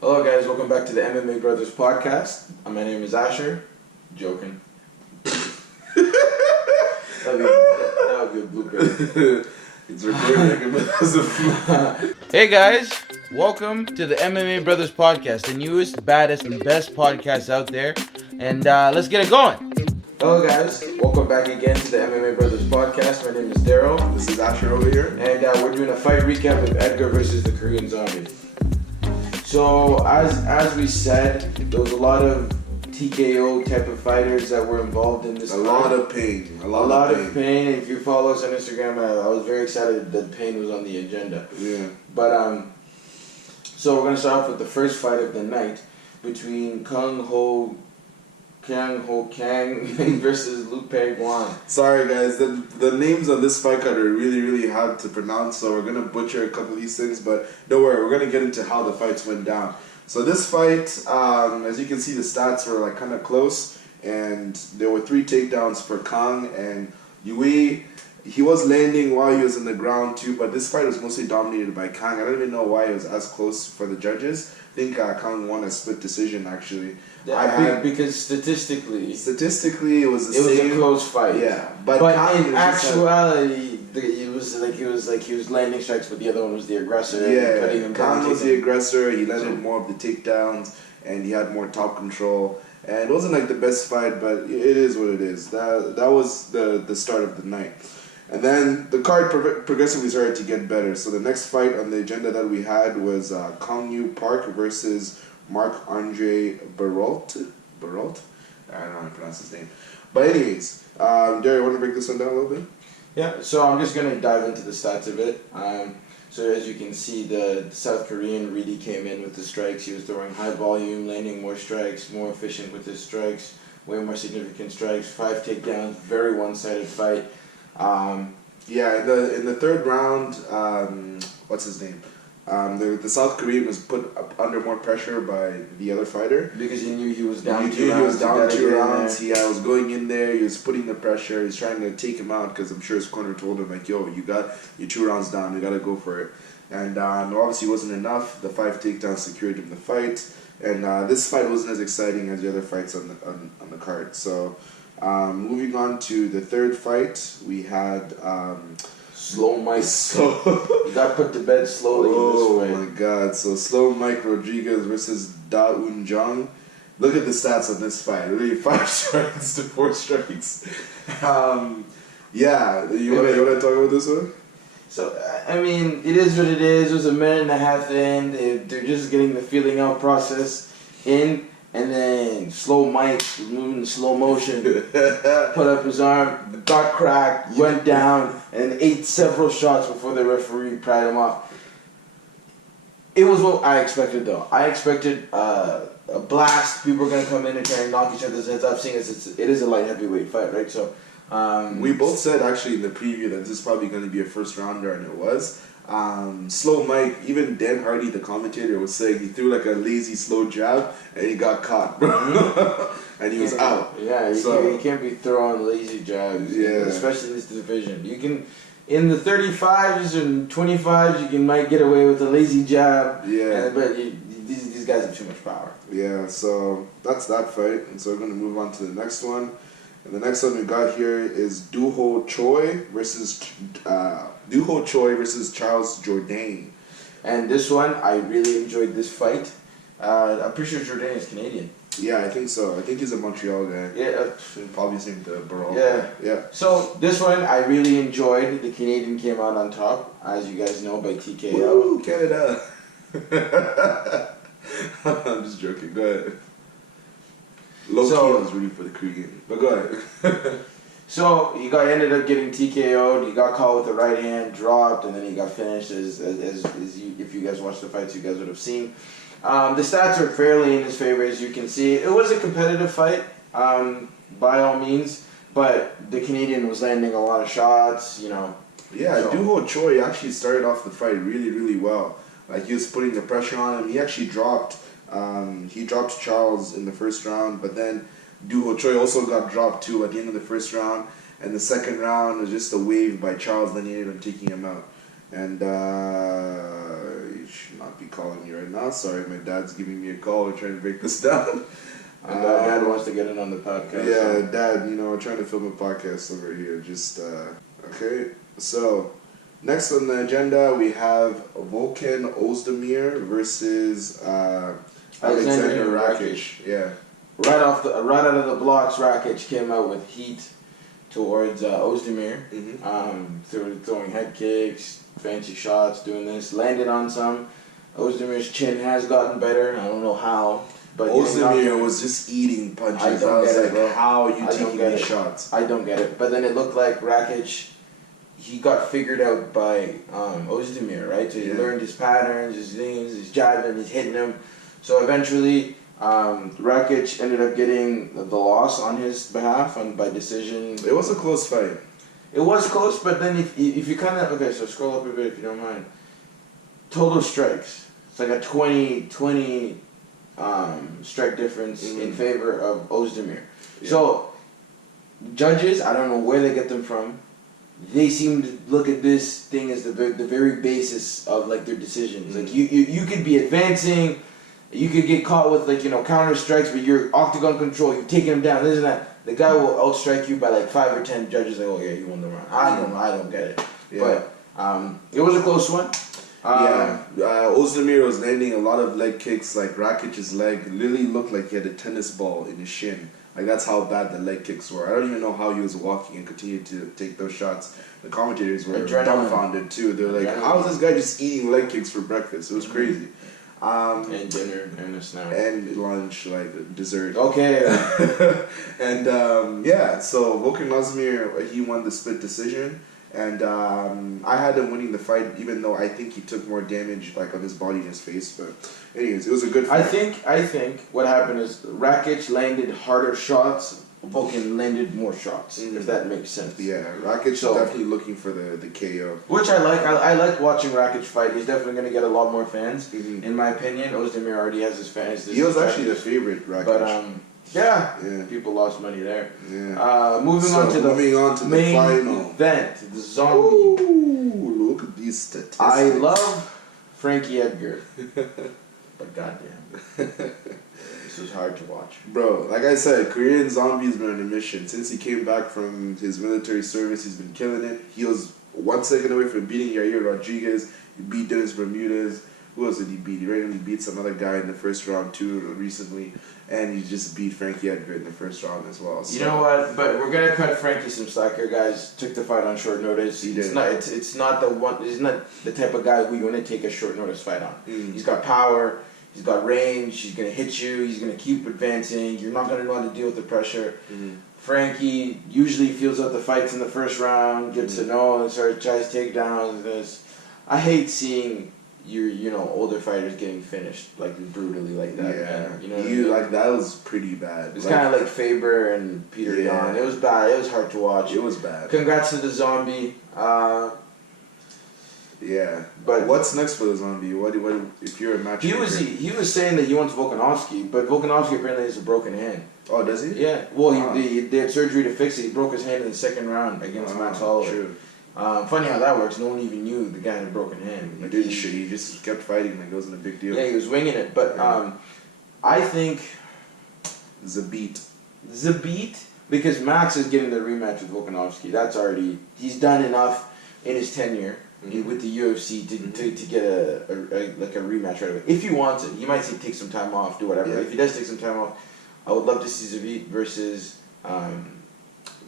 Hello guys, welcome back to the MMA Brothers podcast. My name is Asher. Joking. That would be a blooper. It's recording because of Hey guys, welcome to the MMA Brothers podcast, the newest, baddest, and best podcast out there. And let's get it going. Hello guys, welcome back again to the MMA Brothers podcast. My name is Daryl. This is Asher over here. And we're doing a fight recap of Edgar versus the Korean Zombie. So as we said, there was a lot of TKO type of fighters that were involved in this. A lot of pain. A lot of pain. If you follow us on Instagram, I was very excited that pain was on the agenda. Yeah. But so we're gonna start off with the first fight of the night between Kang versus Pingyuan. Sorry guys, the names on this fight card are really hard to pronounce, so we're gonna butcher a couple of these things, but don't worry, we're gonna get into how the fights went down. So this fight, as you can see, the stats were like kind of close, and there were 3 takedowns for Kang, and Yui, he was landing while he was in the ground too, but this fight was mostly dominated by Kang. I don't even know why it was as close for the judges. I think Kang won a split decision actually. Yeah, because statistically it was the it was same. a close fight. Yeah, but in actuality, it was like he was landing strikes, but the other one was the aggressor. Yeah, Kang was the aggressor. He landed more of the takedowns, and he had more top control. And it wasn't like the best fight, but it is what it is. That was the start of the night. And then the card progressively started to get better. So the next fight on the agenda that we had was Kyung Park versus Marc-Andre Barriault. I don't know how to pronounce his name. But anyways, Jerry, you want to break this one down a little bit? Yeah, so I'm just going to dive into the stats of it. So as you can see, the South Korean really came in with the strikes. He was throwing high volume, landing more strikes, more efficient with his strikes, way more significant strikes, 5 takedowns, very one-sided fight. Yeah, in the third round, what's his name? The South Korean was put under more pressure by the other fighter. Because he knew he was down 2 rounds. He was down 2 rounds. He was going in there. He was putting the pressure. He was trying to take him out because I'm sure his corner told him, like, yo, you got your 2 rounds down. You got to go for it. And obviously it wasn't enough. The 5 takedowns secured him the fight. And this fight wasn't as exciting as the other fights on the card. So moving on to the third fight, we had... Slow Mike. So you got put to bed slowly in this fight. Oh my god. So Slow Mike Rodriguez versus Jung. Look at the stats on this fight. Really 5 strikes to 4 strikes. Yeah. You want to talk about this one? So, I mean, it is what it is. It was a minute and a half in. They're just getting the feeling out process in. And then Slow Mike was moving in slow motion, put up his arm, got cracked, went down, and ate several shots before the referee pried him off. It was what I expected, though. I expected a blast. People were going to come in and try and knock each other's heads off, seeing as it is a light heavyweight fight, right? So we both said, actually, in the preview that this is probably going to be a first rounder, and it was. Slow Mike, even Dan Hardy, the commentator, was saying he threw like a lazy slow jab and he got caught, bro. And he was out. Yeah, you can't be throwing lazy jabs, especially in this division. You can, in the 35s and 25s, you might get away with a lazy jab. Yeah. But these guys have too much power. Yeah, so that's that fight. And so we're going to move on to the next one. And the next one we got here is Choi versus Charles Jourdain. And this one, I really enjoyed this fight. I'm pretty sure Jourdain is Canadian. Yeah, I think so. I think he's a Montreal guy. Yeah. Probably same to Barriault. Yeah. So this one, I really enjoyed. The Canadian came out on top, as you guys know, by TKO. Woo, Canada. I'm just joking. Go ahead. Low-key, I was rooting for the Korean, but go ahead. So he ended up getting TKO'd. He got caught with the right hand, dropped, and then he got finished. As you, if you guys watched the fights, you guys would have seen. The stats are fairly in his favor, as you can see. It was a competitive fight, by all means, but the Canadian was landing a lot of shots. Yeah, so. Choi actually started off the fight really well. Like, he was putting the pressure on him. He actually dropped Charles in the first round, but then Choi also got dropped too at the end of the first round. And the second round was just a wave by Charles, then he ended up taking him out. And should not be calling me right now. Sorry, my dad's giving me a call. We're trying to break this down. And Dad wants to get in on the podcast. Yeah, Dad, we're trying to film a podcast over here. Okay. So, next on the agenda, we have Volkan Oezdemir versus Alexander Rakic. Yeah. Right out of the blocks, Rakic came out with heat towards Oezdemir. Throwing head kicks, fancy shots, doing this. Landed on some. Oezdemir's chin has gotten better. I don't know how. But Oezdemir was just eating punches. I was like, how are you taking these shots? I don't get it. But then it looked like Rakic, he got figured out by Oezdemir, right? So he learned his patterns, his things, he's jiving, he's hitting him. So eventually, Rakic ended up getting the loss on his behalf by decision. It was a close fight. It was close, but then if you kind of... Okay, so scroll up a bit if you don't mind. Total strikes. It's like a 20 strike difference in favor of Oezdemir. Yeah. So, judges, I don't know where they get them from. They seem to look at this thing as the very basis of like their decisions. Like you could be advancing, you could get caught with counter strikes, but you're octagon control, you're taking him down, this and that. The guy will outstrike you by like 5 or 10 judges. Like, oh yeah, you won the round. I don't get it. Yeah. But it was a close one. Oezdemir was landing a lot of leg kicks. Like Rakic's leg literally looked like he had a tennis ball in his shin. Like that's how bad the leg kicks were. I don't even know how he was walking and continued to take those shots. The commentators were dumbfounded too. They were like, how is this guy just eating leg kicks for breakfast? It was crazy. And dinner and a snack. And lunch, like dessert. Okay. And so Volkan Oezdemir, he won the split decision. And I had him winning the fight, even though I think he took more damage, like on his body and his face. But, anyways, it was a good fight. I think what happened is Rakic landed harder shots. Volkan landed more shots. If that makes sense. Yeah, Rakic is definitely looking for the KO. Which I like. I like watching Rakic fight. He's definitely going to get a lot more fans, in my opinion. Oezdemir already has his fans. He was actually the favorite, Rakic. But yeah, people lost money there. Yeah. Moving on to the main final event, the zombie. Ooh, look at these statistics. I love Frankie Edgar, but goddamn, this was hard to watch. Bro, like I said, Korean Zombie's been on a mission. Since he came back from his military service, he's been killing it. He was 1 second away from beating Yair Rodriguez. He beat Dennis Bermudez. Who else did he beat? He randomly beat some other guy in the first round too recently, and he just beat Frankie Edgar in the first round as well. So. You know what? But we're gonna cut Frankie some slack here, guys. Took the fight on short notice. It's not the one. He's not the type of guy who you want to take a short notice fight on. He's got power. He's got range. He's gonna hit you. He's gonna keep advancing. You're not gonna know how to deal with the pressure. Frankie usually feels out the fights in the first round, gets to know and tries takedowns. This, I hate seeing older fighters getting finished like brutally like that. Yeah, man. You know what I mean? Like that was pretty bad. It's kind of like Faber and Peter Yan. It was bad. It was hard to watch. It was bad. Congrats to the zombie. Yeah, but what's next for the zombie? What if you're a matchmaker? He was saying that he wants Volkanovski, but Volkanovski apparently has a broken hand. Oh, does he? Yeah. Well, they had surgery to fix it. He broke his hand in the second round against Max Holloway. True. Funny how that works. No one even knew the guy had a broken hand. Like he just kept fighting like it wasn't a big deal. Yeah, he was winging it. But I think Zabit, because Max is getting the rematch with Volkanovski. That's already he's done enough in his tenure with the UFC to get a rematch right away. If he wants it, he might take some time off, do whatever. Yeah. If he does take some time off, I would love to see Zabit versus.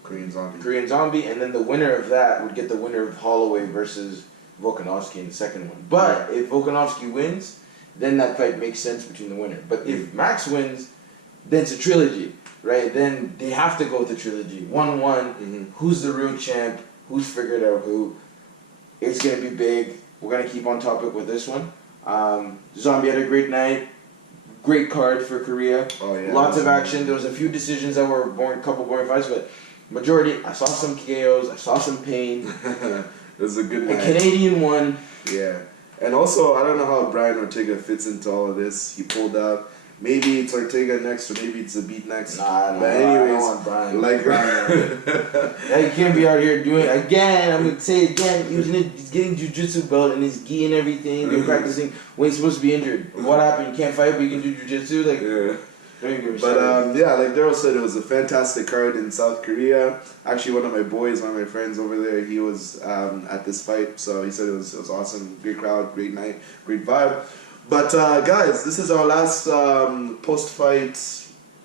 Korean Zombie, and then the winner of that would get the winner of Holloway versus Volkanovski in the second one. But if Volkanovski wins, then that fight makes sense between the winner. But if Max wins, then it's a trilogy, right? Then they have to go with the trilogy. 1-1, who's the real champ, who's figured out who. It's going to be big. We're going to keep on topic with this one. Zombie had a great night. Great card for Korea. Oh, yeah, lots of action. There was a few decisions that were couple boring fights, but majority, I saw some KOs, I saw some pain. It was a good night. A Canadian won. Yeah. And also, I don't know how Brian Ortega fits into all of this. He pulled out Maybe it's Ortega next, or maybe it's Zabit next. Nah, but I anyways, don't want Brian. like, Yeah, you can't be out here doing again. I'm gonna say it again. He's getting jiu-jitsu belt and he's gi and everything. They're practicing when he's supposed to be injured. What happened? You can't fight, but you can do jiu-jitsu. Like, yeah. don't even get me But started. yeah, like Daryl said, it was a fantastic card in South Korea. Actually, one of my boys, one of my friends over there, he was at this fight, so he said it was awesome, great crowd, great night, great vibe. But guys, this is our last post-fight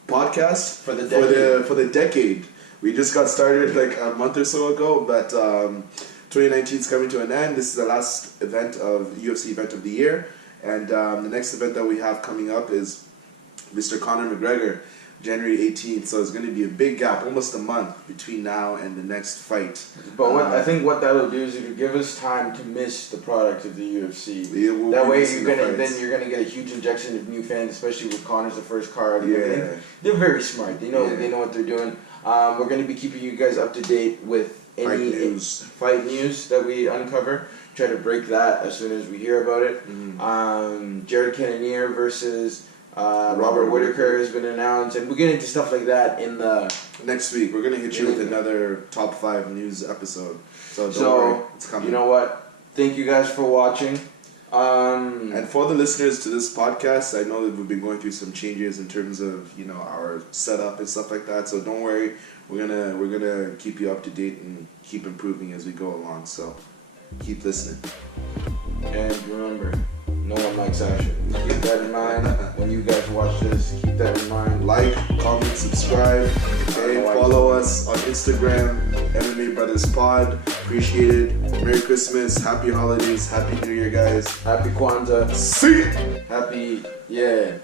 podcast For the decade. for the decade. We just got started like a month or so ago, but 2019 is coming to an end. This is the last event of UFC event of the year, and the next event that we have coming up is Mr. Conor McGregor, January 18th. So it's going to be a big gap, almost a month between now and the next fight. But I think what that'll do is it'll give us time to miss the product of the UFC. We'll That be way missing the fights. you're gonna get a huge injection of new fans, especially with Connor's the first card. And Yeah. everything. They're very smart. They know Yeah. what they're doing. We're gonna be keeping you guys up to date with any fight news that we uncover. Try to break that as soon as we hear about it. Jared Cannonier versus Robert Whittaker has been announced, and we'll get into stuff like that in the next week. We're gonna hit you with another top 5 news episode. So don't worry, it's coming. You know what? Thank you guys for watching. And for the listeners to this podcast, I know that we've been going through some changes in terms of our setup and stuff like that. So don't worry, we're gonna keep you up to date and keep improving as we go along. So keep listening. And remember, no one likes action. Keep that in mind when you guys watch this. Keep that in mind. Like, comment, subscribe. Okay, follow us on Instagram, MMA Brothers Pod. Appreciate it. Merry Christmas, Happy Holidays, Happy New Year, guys. Happy Kwanzaa. See ya. Happy, yeah.